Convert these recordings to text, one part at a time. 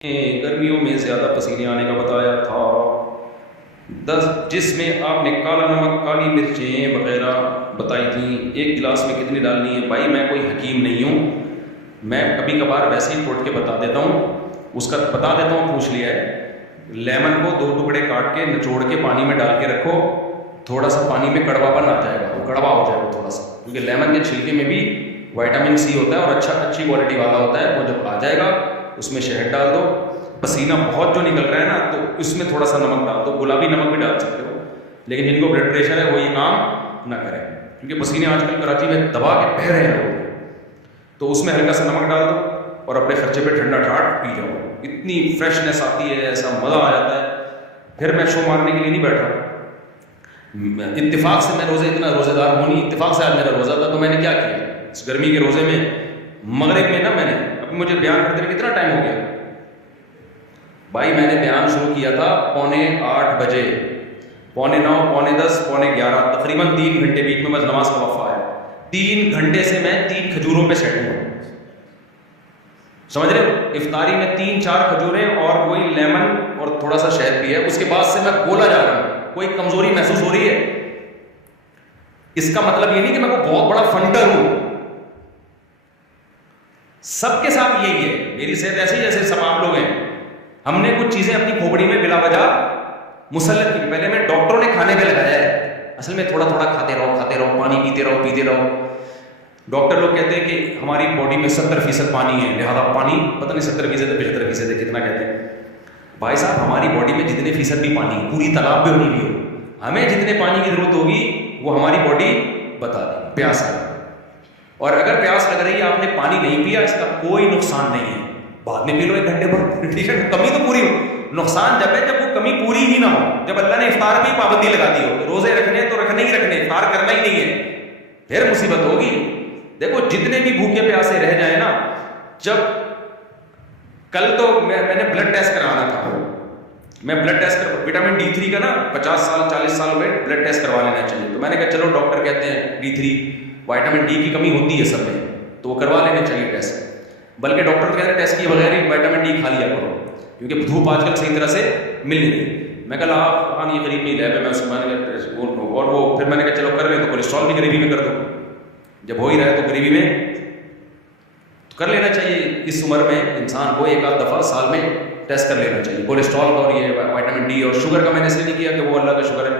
गर्मियों में ज़्यादा पसीने आने का बताया था। 10 जिसमें आपने काला नमक, काली मिर्चें वगैरह बताई थी, एक गिलास में कितनी डालनी है। भाई मैं कोई हकीम नहीं हूँ, मैं कभी कभार वैसे ही टोट के बता देता हूँ, उसका बता देता हूँ, पूछ लिया है। लेमन को 2 टुकड़े काट के निचोड़ के पानी में डाल के रखो, थोड़ा सा पानी में कड़वापन आ जाएगा, वो कड़वा हो जाएगा थोड़ा सा, क्योंकि लेमन के छिलके में भी विटामिन सी होता है और अच्छी क्वालिटी वाला होता है। वो जब आ जाएगा उसमें शहद डाल दो। पसीना बहुत जो निकल रहा है ना, तो इसमें थोड़ा सा नमक डाल दो, गुलाबी नमक भी डाल सकते हो, लेकिन जिनको ब्लड प्रेशर है वो ये काम ना करें, क्योंकि पसीने आजकल कराची में दबा के बह रहे हैं लोग। तो उसमें हल्का सा नमक डाल दो और अपने खर्चे पे ठंडा ठाट पी जाओ, इतनी फ्रेशनेस आती है, ऐसा मज़ा आ जाता है। फिर मैं शो मारने के लिए नहीं बैठा, इत्तेफाक से मैं इतना रोज़ेदार हूँ नहीं, इत्तेफाक से आज मेरा रोज़ा था। तो मैंने क्या किया इस गर्मी के रोज़े में, मगरिब में ना, मैंने अभी मुझे बयान करते हुए कितना टाइम हो गया भाई, मैंने बयान शुरू किया था 7:45 बजे, 8:45, 9:45, 10:45, तकरीबन 3 घंटे बीच में बस नमाज का वफ़ा है। 3 घंटे से मैं 3 खजूरों पे सेट हूँ, समझ रहे हो। इफ्तारी में 3-4 खजूरें और वही लेमन और थोड़ा सा शहद भी है, उसके बाद से मैं बोला जा रहा हूँ। कोई कमजोरी महसूस हो रही है? इसका मतलब ये नहीं कि मैं कोई बहुत बड़ा फंटर हूं, सबके साथ यही है, मेरी सेहत ऐसे ही जैसे सब आप लोग हैं। हमने कुछ चीजें अपनी खोपड़ी में बिला वजह मुसल्लत की, पहले में डॉक्टरों ने खाने पे लगाया है, असल में थोड़ा थोड़ा खाते रहो, पानी पीते रहो। डॉक्टर लोग कहते हैं कि हमारी बॉडी में 70% पानी है, लिहाजा पानी पता नहीं 70% 75% कितना कहते हैं। भाई साहब, हमारी बॉडी में जितने फीसद भी पानी, पूरी तालाब में नहीं भी हो, हमें जितने पानी की जरूरत होगी वो हमारी बॉडी बता देगी। प्यास है, और अगर प्यास लग रही है, आपने पानी नहीं पिया, इसका कोई नुकसान नहीं है, बाद में पी लो 1 घंटे पर, ठीक है। कमी तो पूरी हो, नुकसान जब है जब वो कमी पूरी ही ना हो, जब अल्लाह ने इफ्तार में पाबंदी लगा दी हो, रोजे रखने तो रखने ही रखने, इफ्तार करना ही नहीं है, फिर मुसीबत होगी। देखो जितने भी भूखे प्यासे रह जाए ना, जब कल तो मैंने ब्लड टेस्ट कराना था, मैं ब्लड टेस्ट कर, विटामिन D3 का ना 50 साल 40 साल में ब्लड टेस्ट करवा लेना चाहिए। तो मैंने कहा चलो, डॉक्टर कहते हैं D3 विटामिन D की कमी होती है सब में, तो वो करवा लेने चाहिए टेस्ट। बल्कि डॉक्टर तो कहते हैं टेस्ट किए बगैर ही विटामिन D खा लिया करो, क्योंकि धूप आजकल सही तरह से मिल नहीं रही। मैं कहा हाँ, ये गरीब नहीं लैब है, मैं उसको मैंने और वो फिर मैंने कहा चलो कर ले, तो कोलेस्ट्रॉल भी गरीबी में कर दो, जब हो ही रहा है तो गरीबी में तो कर लेना चाहिए। इस उम्र में इंसान को 1 आध दफ़ा साल में टेस्ट कर लेना चाहिए, कोलेस्ट्रॉल का और ये विटामिन D और शुगर का। मैंने इसलिए नहीं किया कि वो अल्लाह का शुगर है,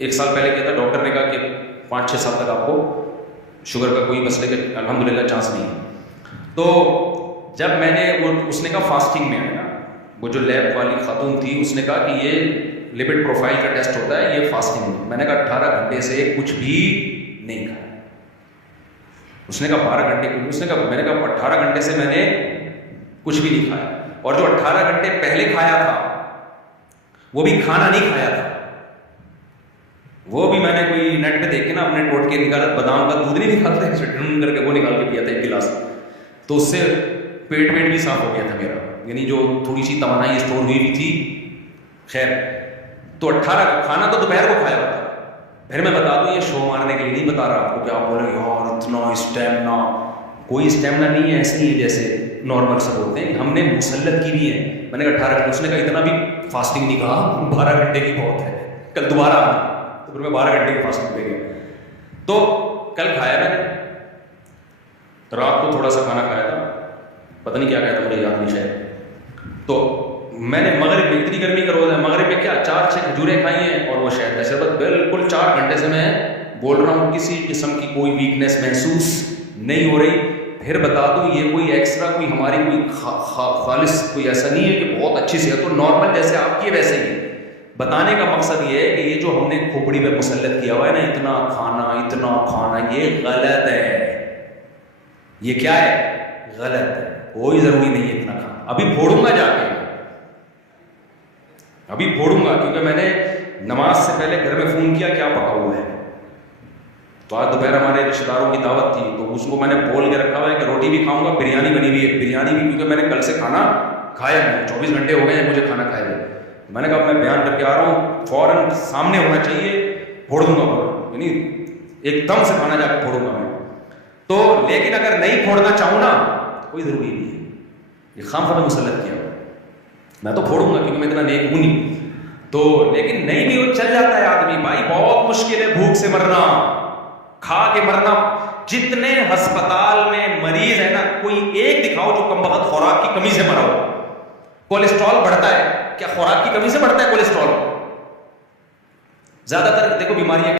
1 साल पहले किया था, डॉक्टर ने कहा कि 5-6 साल तक आपको शुगर का कोई मसले के अल्हम्दुलिल्लाह चांस नहीं है। तो जब मैंने उसने कहा फास्टिंग में है ना, वो जो लैब वाली खातून थी, उसने कहा कि ये लिपिड प्रोफाइल का टेस्ट होता है, ये फास्टिंग में। मैंने कहा 18 घंटे से कुछ भी नहीं खाया। उसने कहा 12 घंटे, उसने कहा, मैंने कहा 18 घंटे से मैंने कुछ भी नहीं खाया, और जो 18 घंटे पहले खाया था वो भी खाना नहीं खाया था, वो भी मैंने कोई नेट पे देख के ना अपने टोट के निकाला, बादाम का दूध नहीं निकालते करके, वो निकाल के पिया था 1 गिलास, तो उससे पेट भी साफ हो गया था मेरा, यानी जो थोड़ी सी तवानाई स्टोर हुई थी। खैर, तो 18 खाना तो दोपहर को खाया था। फिर मैं बता दूं, ये शो मारने के लिए नहीं बता रहा आपको कि आप बोले यार इतना स्टेमिना, कोई स्टेमिना नहीं है, ऐसे ही है जैसे नॉर्मल सब होते हैं, हमने मुसल्लत की भी है। मैंने कहा 18 घंटे, उसने कहा इतना भी फास्टिंग नहीं, कहा 12 घंटे की बहुत है, कल दोबारा आना, तो फिर मैं 12 घंटे की फास्टिंग पे गया। तो कल खाया मैंने, तो रात को थोड़ा सा खाना खाया था, पता नहीं क्या खाया था, मुझे याद नहीं शायद। तो मैंने मगरिब में, इतनी गर्मी का रोज़ है, मगरिब में क्या 4-6 खजूरें खाई हैं और वो शहद का शरबत, बिल्कुल 4 घंटे से मैं बोल रहा हूँ, किसी किस्म की कोई वीकनेस महसूस नहीं हो रही। फिर बता दूँ, ये कोई एक्स्ट्रा, कोई हमारी कोई खालिस कोई ऐसा नहीं है कि बहुत अच्छी सेहत, तो नॉर्मल जैसे आपकी है वैसे ही। बताने का मकसद ये है कि ये जो हमने खोपड़ी में मुसल्लत किया हुआ है ना, इतना खाना, ये गलत है। ये क्या है? गलत है, कोई ज़रूरी नहीं है इतना खाना। अभी फोड़ूंगा जाके, अभी फोड़ूंगा, क्योंकि मैंने नमाज से पहले घर में फ़ोन किया क्या पका हुआ है। तो आज दोपहर हमारे रिश्तेदारों की दावत थी, तो उसको मैंने बोल के रखा हुआ है कि रोटी भी खाऊंगा, बिरयानी बनी हुई है, बिरयानी भी, क्योंकि मैंने कल से खाना खाया नहीं, 24 घंटे हो गए हैं मुझे खाना खाए हुए। मैंने कहा मैं बयान करके आ रहा हूँ, फौरन सामने होना चाहिए, फोड़ दूंगा, यानी एकदम से खाना जाकर फोड़ूंगा मैं। तो लेकिन अगर नहीं फोड़ना चाहूँ ना, कोई ज़रूरी नहीं है, ये खाम खाम मुसल्लत किया। मैं तो फोड़ूंगा क्योंकि मैं इतना नेक हूं नहीं। तो लेकिन नहीं भी वो चल जाता है आदमी, भाई बहुत मुश्किल है भूख से मरना, खा के मरना। जितने अस्पताल में मरीज है ना, कोई एक दिखाओ जो कम वक्त खुराक की कमी से मरा हो। कोलेस्ट्रॉल बढ़ता है, क्या खुराक की कमी से बढ़ता है कोलेस्ट्रॉल? ज्यादातर देखो बीमारियां